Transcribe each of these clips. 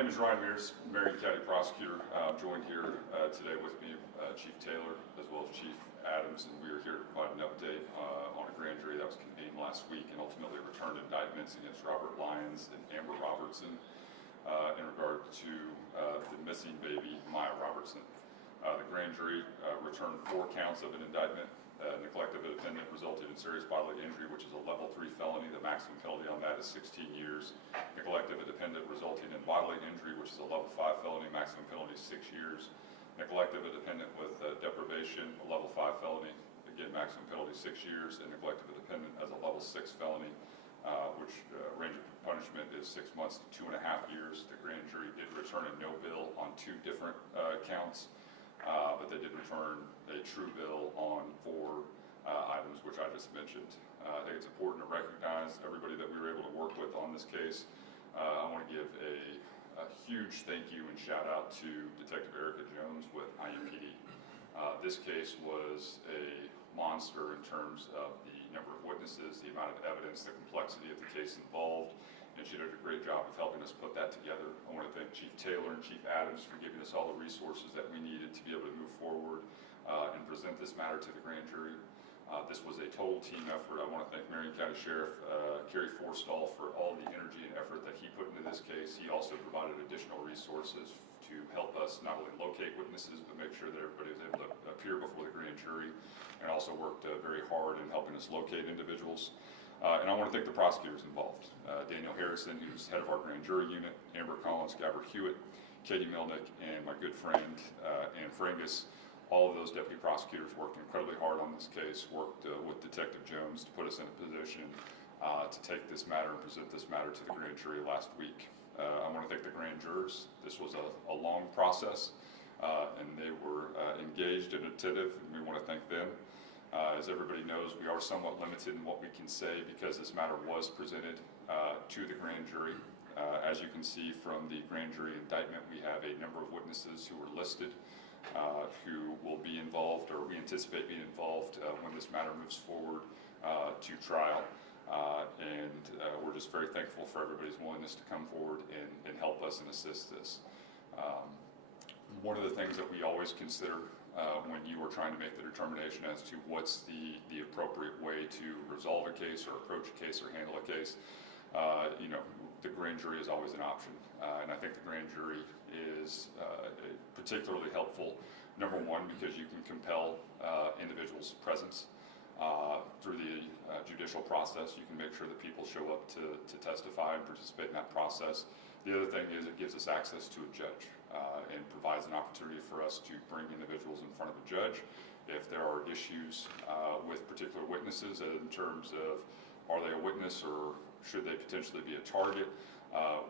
name is Ryan Mears, Marion County Prosecutor. I'm joined here today with me, Chief Taylor, as well as Chief Adams, and we are here to provide an update on a grand jury that was convened last week and ultimately returned indictments against Robert Lyons and Amber Robertson in regard to the missing baby, Amiah Robertson. The grand jury returned 4 counts of an indictment. Neglect of a dependent resulted in serious bodily injury, which is a level 3 felony. The maximum penalty on that is 16 years. Neglect of a dependent resulting in bodily injury, which is a level 5 felony. Maximum penalty is 6 years. Neglect of a dependent with deprivation, a level 5 felony. Again, maximum penalty 6 years. And neglect of a dependent as a level 6 felony, which range of punishment is 6 months to 2.5 years. The grand jury did return a no bill on 2 different counts. But they did return a true bill on 4 items, which I just mentioned. I think it's important to recognize everybody that we were able to work with on this case. I want to give a huge thank you and shout out to Detective Erica Jones with IMPD. This case was a monster in terms of the number of witnesses, the amount of evidence, the complexity of the case involved. And she did a great job of helping us put that together. I want to thank Chief Taylor and Chief Adams for giving us all the resources that we needed to be able to move forward and present this matter to the grand jury. This was a total team effort. I want to thank Marion County Sheriff Kerry Forstall for all the energy and effort that he put into this case. He also provided additional resources to help us not only locate witnesses, but make sure that everybody was able to appear before the grand jury, and also worked very hard in helping us locate individuals. And I want to thank the prosecutors involved. Daniel Harrison, who's head of our grand jury unit, Amber Collins, Gabbard Hewitt, Katie Milnick, and my good friend, Ann Frangus. All of those deputy prosecutors worked incredibly hard on this case, worked with Detective Jones to put us in a position to take this matter and present this matter to the grand jury last week. I want to thank the grand jurors. This was a long process, and they were engaged and attentive, and we want to thank them. As everybody knows, we are somewhat limited in what we can say because this matter was presented to the grand jury. As you can see from the grand jury indictment, we have a number of witnesses who are listed who will be involved, or we anticipate being involved when this matter moves forward to trial. And we're just very thankful for everybody's willingness to come forward and help us and assist this. One of the things that we always consider when you are trying to make the determination as to what's the appropriate way to resolve a case or approach a case or handle a case, the grand jury is always an option. And I think the grand jury is particularly helpful, number one, because you can compel individuals' presence through the judicial process. You can make sure that people show up to testify and participate in that process. The other thing is it gives us access to a judge and provides an opportunity for us to bring individuals in front of a judge. If there are issues with particular witnesses in terms of are they a witness or should they potentially be a target,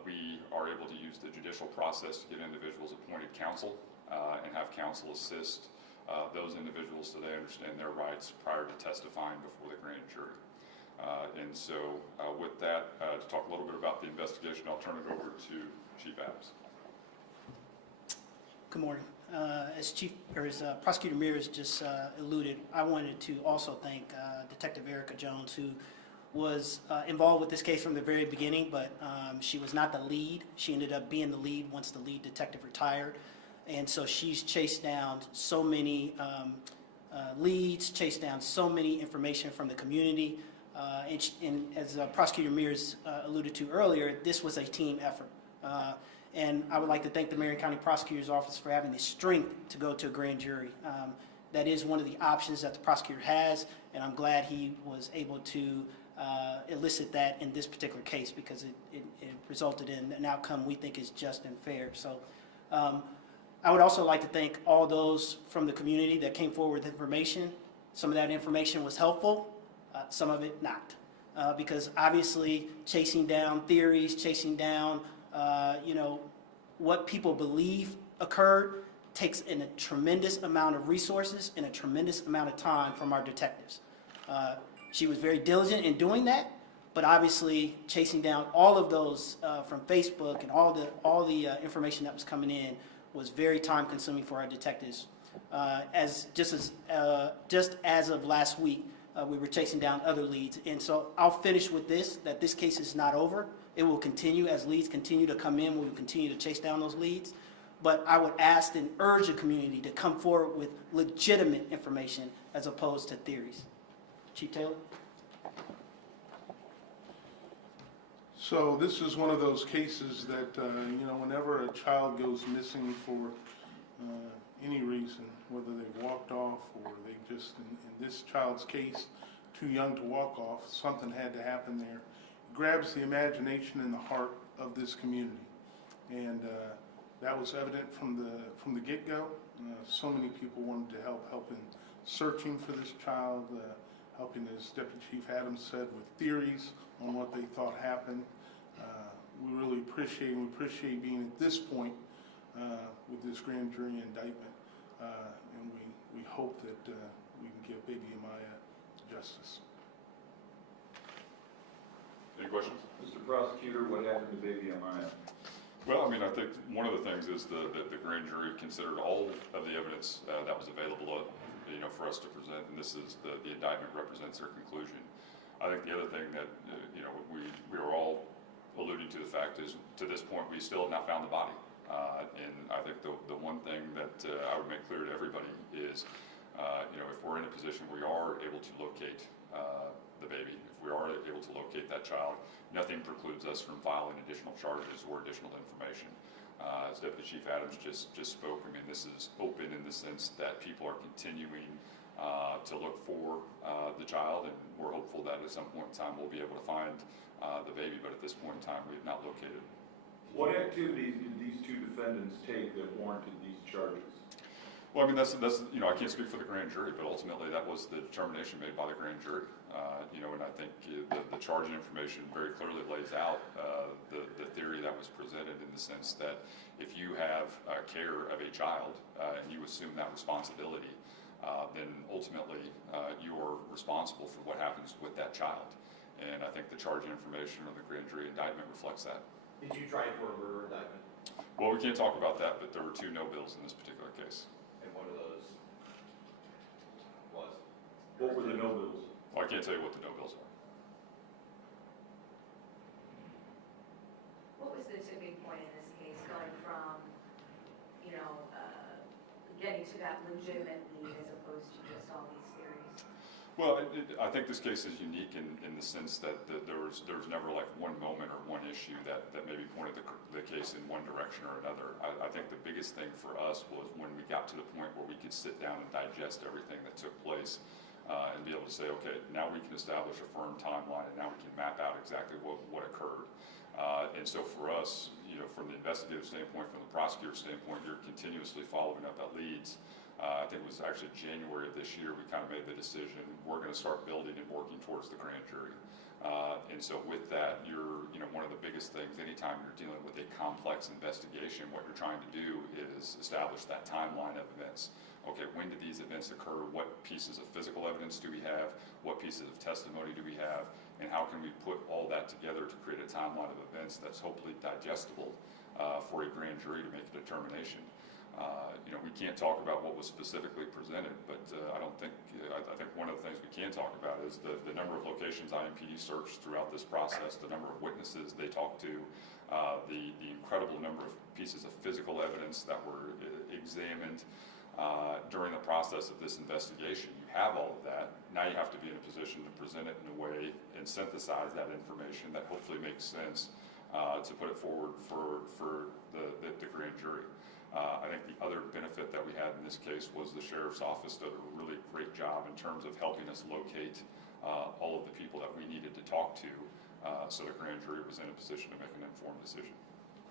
we are able to use the judicial process to get individuals appointed counsel and have counsel assist those individuals so they understand their rights prior to testifying before the grand jury. And so with that, to talk a little bit about the investigation, I'll turn it over to Chief Adams. Good morning. As Prosecutor Mears just alluded, I wanted to also thank Detective Erica Jones, who was involved with this case from the very beginning, but she was not the lead. She ended up being the lead once the lead detective retired. And so she's chased down so many leads, chased down so many information from the community. And as Prosecutor Mears alluded to earlier, this was a team effort. And I would like to thank the Marion County Prosecutor's Office for having the strength to go to a grand jury. That is one of the options that the prosecutor has, and I'm glad he was able to elicit that in this particular case, because it resulted in an outcome we think is just and fair. So I would also like to thank all those from the community that came forward with information. Some of that information was helpful, some of it not. Because obviously chasing down theories, chasing down what people believe occurred takes in a tremendous amount of resources and a tremendous amount of time from our detectives. She was very diligent in doing that, but obviously chasing down all of those from Facebook and all the information that was coming in was very time consuming for our detectives. Just as of last week, we were chasing down other leads. And so I'll finish with this, that this case is not over. It will continue as leads continue to come in. We will continue to chase down those leads. But I would ask and urge the community to come forward with legitimate information as opposed to theories. Chief Taylor? So this is one of those cases that, whenever a child goes missing for any reason, whether they walked off or they just, in this child's case, too young to walk off, something had to happen there. It grabs the imagination and the heart of this community. And that was evident from the get-go. So many people wanted to help in searching for this child, helping, as Deputy Chief Adams said, with theories on what they thought happened. We really appreciate being at this point with this grand jury indictment, and we hope that we can give baby Amiah justice. Any questions? Mr. Prosecutor, what happened to baby Amiah? Well, I mean, I think one of the things is the grand jury considered all of the evidence that was available, for us to present, and this is the indictment represents their conclusion. I think the other thing that we are all alluding to the fact is, to this point, we still have not found the body. And I think the one thing that I would make clear to everybody is, if we're in a position where we are able to locate the baby, if we are able to locate that child, nothing precludes us from filing additional charges or additional information. As Deputy Chief Adams just spoke, I mean, this is open in the sense that people are continuing to look for the child, and we're hopeful that at some point in time we'll be able to find the baby, but at this point in time we have not located. What activities did these two defendants take that warranted these charges? Well, I mean, that's I can't speak for the grand jury, but ultimately that was the determination made by the grand jury. And I think the charging information very clearly lays out the theory that was presented, in the sense that if you have care of a child and you assume that responsibility, then ultimately you are responsible for what happens with that child. And I think the charging information of the grand jury indictment reflects that. Did you try for a murder indictment? Well, we can't talk about that, but there were 2 no bills in this particular case. And one of those was? What were the no bills? Well, I can't tell you what the no bills are. What was the tipping point in this case, going from, getting to that legitimate lead as opposed to just all these theories? Well, I think this case is unique in the sense that there was never like one moment or one issue that maybe pointed the case in one direction or another. I think the biggest thing for us was when we got to the point where we could sit down and digest everything that took place, and be able to say, okay, now we can establish a firm timeline, and now we can map out exactly what occurred. And so for us, from the investigative standpoint, from the prosecutor standpoint, you're continuously following up that leads. I think it was actually January of this year we kind of made the decision, we're going to start building and working towards the grand jury. And so with that, one of the biggest things, anytime you're dealing with a complex investigation, what you're trying to do is establish that timeline of events. Okay, when did these events occur? What pieces of physical evidence do we have? What pieces of testimony do we have? And how can we put all that together to create a timeline of events that's hopefully digestible for a grand jury to make a determination? We can't talk about what was specifically presented, but I think one of the things we can talk about is the number of locations IMPD searched throughout this process, the number of witnesses they talked to, the incredible number of pieces of physical evidence that were examined during the process of this investigation. You have all of that. Now you have to be in a position to present it in a way and synthesize that information that hopefully makes sense to put it forward for the grand jury. I think the other benefit that we had in this case was the sheriff's office did a really great job in terms of helping us locate all of the people that we needed to talk to, so the grand jury was in a position to make an informed decision.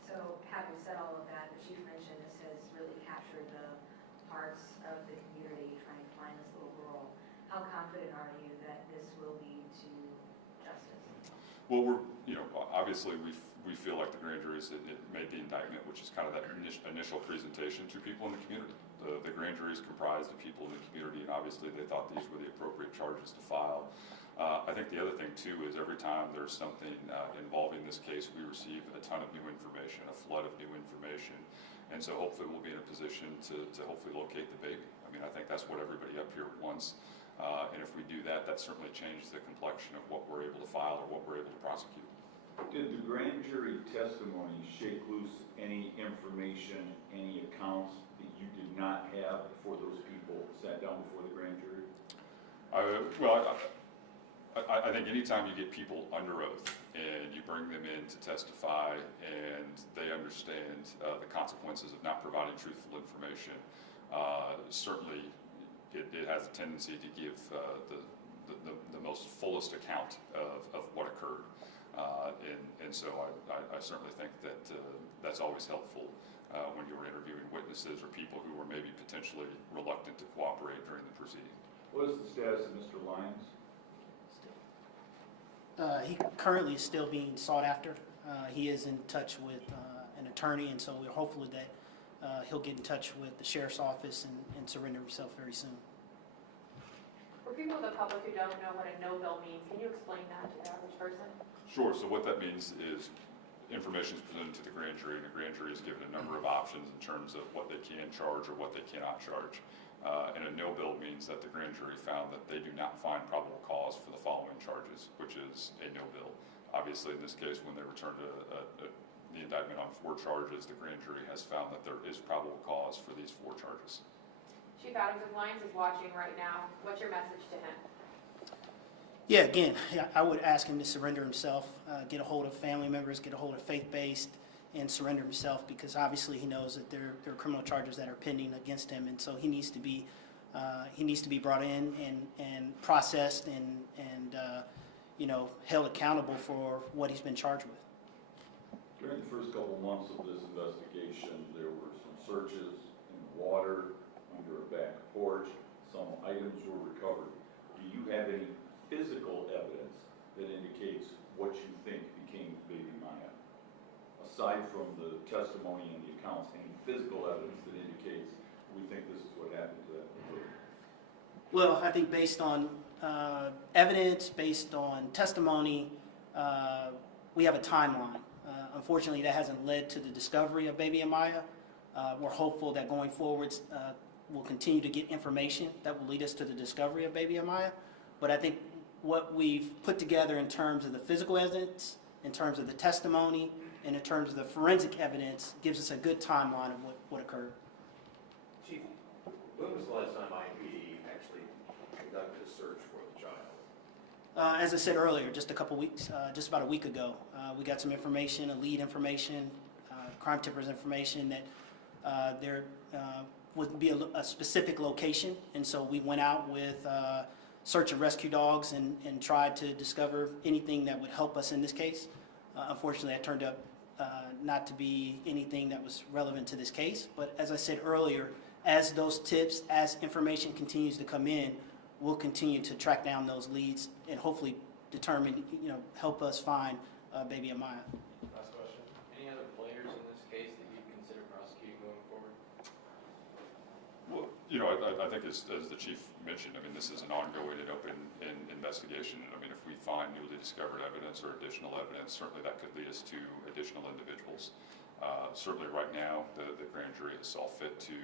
So having said all of that, the chief mentioned this has really captured the hearts of the community trying to find this little girl. How confident are you that this will lead to justice? Well, obviously we feel like the grand jury made the indictment, which is kind of that initial presentation to people in the community. The grand jury is comprised of people in the community, and obviously they thought these were the appropriate charges to file. I think the other thing too is every time there's something involving this case, we receive a ton of new information, a flood of new information, and so hopefully we'll be in a position to hopefully locate the baby. I mean, I think that's what everybody up here wants. And if we do that, that certainly changes the complexion of what we're able to file or what we're able to prosecute. Did the grand jury testimony shake loose any information, any accounts that you did not have before those people sat down before the grand jury? I think anytime you get people under oath and you bring them in to testify and they understand the consequences of not providing truthful information, certainly it has a tendency to give the most fullest account of what occurred. And so I certainly think that that's always helpful when you're interviewing witnesses or people who were maybe potentially reluctant to cooperate during the proceeding. What is the status of Mr. Lyons? He currently is still being sought after. He is in touch with an attorney, and so we're hopeful that he'll get in touch with the sheriff's office and surrender himself very soon. For people in the public who don't know what a no bill means, can you explain that to the average person? Sure. So what that means is information is presented to the grand jury, and the grand jury is given a number of options in terms of what they can charge or what they cannot charge. And a no bill means that the grand jury found that they do not find probable cause for the following charges, which is a no bill. Obviously, in this case, when they returned the indictment on 4 charges, the grand jury has found that there is probable cause for these 4 charges. Chief Adams, if Lyons is watching right now, what's your message to him? Yeah, again, I would ask him to surrender himself, get a hold of family members, get a hold of faith-based, and surrender himself, because obviously he knows that there are criminal charges that are pending against him, and so he needs to be brought in and processed and held accountable for what he's been charged with. During the first couple months of this investigation, there were some searches in the water, under a back porch, some items were recovered. Do you have any physical evidence that indicates what you think became baby Maya? Aside from the testimony and the accounts, any physical evidence that indicates we think this is what happened to that little girl? Well, I think based on evidence, based on testimony, we have a timeline. Unfortunately, that hasn't led to the discovery of baby Amiah. We're hopeful that going forwards, we'll continue to get information that will lead us to the discovery of baby Amiah. But I think what we've put together in terms of the physical evidence, in terms of the testimony, and in terms of the forensic evidence gives us a good timeline of what occurred. Chief, when was the last time IPD actually conducted a search for the child? As I said earlier, just a couple weeks, just about a week ago, we got some information, a lead information, crime tippers information that there would be a specific location, and so we went out with search and rescue dogs and tried to discover anything that would help us in this case. Unfortunately, that turned up not to be anything that was relevant to this case, but as I said earlier, as those tips, as information continues to come in, we'll continue to track down those leads and hopefully determine, help us find baby Amiah. Last question. Any other players in this case that you'd consider prosecuting going forward? Well, I think as the chief mentioned, this is an ongoing and open investigation. If we find newly discovered evidence or additional evidence, certainly that could lead us to additional individuals. Certainly right now, the grand jury has saw fit to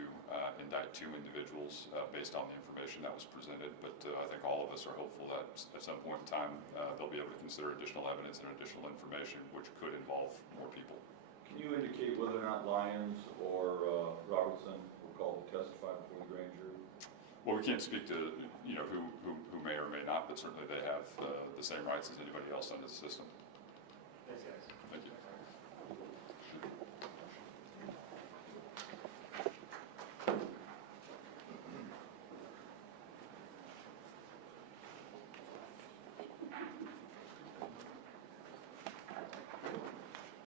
indict 2 individuals based on the information that was presented, but I think all of us are hopeful that at some point in time they'll be able to consider additional evidence and additional information which could involve more people. Can you indicate whether or not Lyons or Robertson were called to testify before the grand jury? Well, we can't speak to who may or may not, but certainly they have the same rights as anybody else under the system.